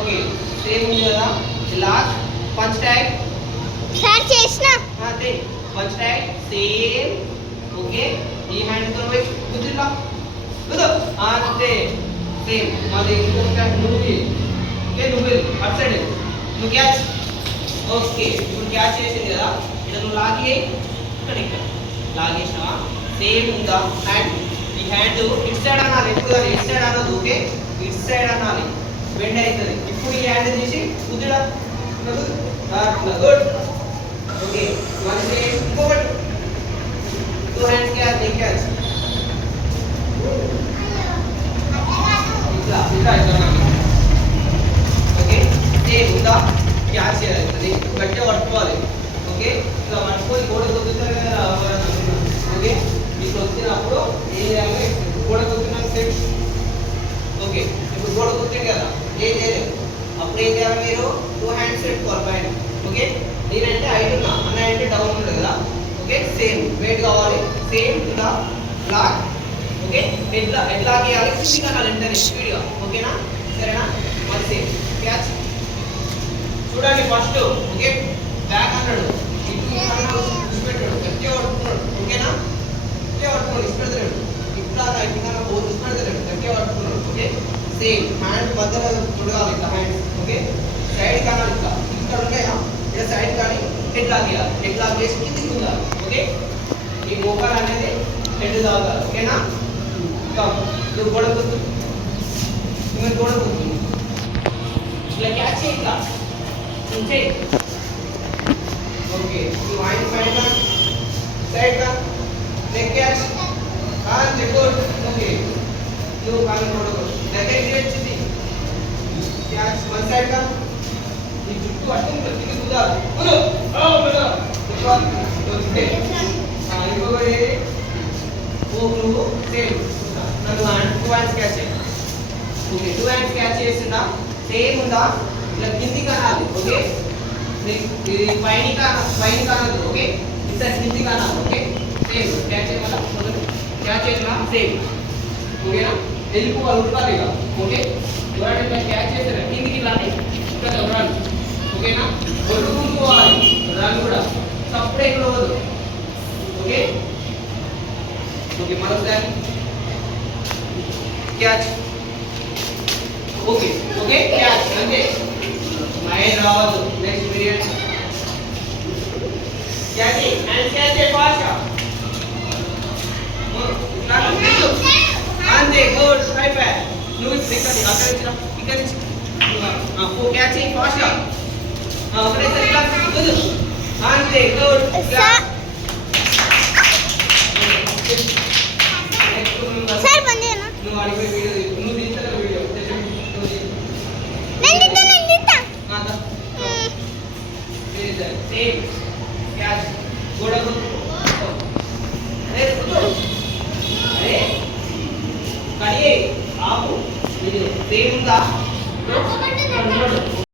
okay same ఉంది కదా last punch tag sir చేసినా అదే పంచ్ ట్యాగ్ సేమ్ ఓకే ఈ హ్యాండ్ తో పోయి కుదిరిలా కుదో అంతే సేమ్ మరి ఇంకొక నువ్వు ఓకే నువ్వు అట్ సైడ్ నువ్వు క్యాచ్ ఓకే ఇప్పుడు క్యాచ్ చేసింది కదా ఇక్కడ నువ్వు లాగి ఇక్కడ లాగేసినావా సేమ్ ఉందా హ్యాండ్ ఈ హ్యాండ్ ఇట్ సైడ్ అనాలి ఎప్పుడు ఇట్ సైడ్ అనదు ఓకే ఇట్ సైడ్ అనాలి బెండ్ అవుతుంది ఇప్పుడు ఈ హ్యాండ్ తీసి కుదిరా గుడ్ ఓకే వన్ సేమ్ ఇంకొకటి టూ హ్యాండ్స్ క్యాచ్ నీ క్యాచ్ ఇట్లా ఇట్లా ఇట్లా ఓకే సేమ్ ఉందా క్యాచ్ చేయాలి గట్టిగా పట్టుకోవాలి ఓకే ఇట్లా పట్టుకొని గోడ కొద్దుతారు కదా ఓకే ఇప్పుడు వచ్చినప్పుడు ఏం చేయాలి గోడ కొద్దినాక సెట్ ఓకే ఇప్పుడు గోడ కొట్టాం కదా ఏం చేయలేదు అప్పుడు ఏం చేయాలి మీరు టూ హ్యాండ్స్ పెట్టుకోవాలి పైన ఓకే నేనంటే హైట్ ఉన్నా అన్న అంటే డౌన్ ఉంది కదా ఓకే సేమ్ వెయిట్ కావాలి సేమ్ ఉందా బ్లాక్ ఓకే ఎట్లా గీయాలి కిందికి అనాలి వెంటనే స్పీడ్గా ఓకేనా సరేనా మరి సేమ్ క్యాచ్ చూడండి ఫస్ట్ ఓకే బ్యాక్ అన్నాడు ఇష్టపెట్టాడు గట్టిగా పట్టుకున్నాడు ఓకేనా గట్టిగా పట్టుకోండి ఇష్టపెడతాడు ఇట్లా ఇట్లా ఇష్టపెడతాడు గట్టిగా పట్టుకున్నాడు ఓకే సేమ్ హ్యాండ్ మధ్యలో చూడాలి ఇట్లా హ్యాండ్ ఓకే సైడ్ కానాలి ఇట్లా ఇక్కడ ఉన్నాయా ఇలా సైడ్ కానీ హెడ్ లాగ్ చేయాలి హెడ్ లాగ్ చేసి కిందికి ఉండాలి ఓకే ఈ మోకాలు అనేది హెడ్ తాగాలి ఓకేనా నువ్వు గోడ గుర్తు నువ్వు గోడ గుర్తు ఇలా క్యాచ్ చేయి ఇట్లా చేయి ఓకే నువ్వు ఆయన సైడ్ కా సైడ్ కా లెగ్ క్యాచ్ అంతే గుడ్ ఓకే నువ్వు కానీ గోడ దగ్గరికి వచ్చింది క్యాచ్ వన్ సైడ్ కా ఈ చుట్టూ అడ్డం కిందికి కుదాలి ఓకే ఇంకొకటి నువ్వు సేమ్ నన్ను టూ హ్యాండ్స్ క్యాచ్ చేయి ఓకే టూ హ్యాండ్స్ క్యాచ్ చేసిందా సేమ్ ఉందా ఇలా కింది కానాలి ఓకే ఇది పైన కానదు ఓకే ఇట్లా కింది కానాలి ఓకే సేమ్ క్యాచ్ చేయమన్నా క్యాచ్ చేసినా సేమ్ ఓకేనా వెళ్ళిపోవాలి ఉడకాలి ఇక ఓకే ఎవరైనా ఇట్లా క్యాచ్ చేస్తారా కిందికి రాని ఇక్కడ ఎవరాలి ఓకేనా కొట్టుకుంటుకోవాలి దాన్ని కూడా సపరేట్ అవ్వదు ఓకే ఓకే మరోసారి క్యాచ్ ఓకే ఓకే క్యాచ్ అంటే మైండ్ రావద్దు next period catch and catch fast అంతే గుడ్ హై బ్యాక్ నువ్వు ఇక్కడ అక్కడ నుంచి క్యాచ్ ఫాస్ట్ ఒకటేసారి ఇట్లా అంతే గుడ్ సార్ బందేనా నువ్వు అడిగే వీడియో నువ్వు తీస్తావు వీడియో నేను తీస్తా సేమ్ క్యాచ్ గోడ అరే కడియే ఆపు వీడియో సేమ్ ఉందా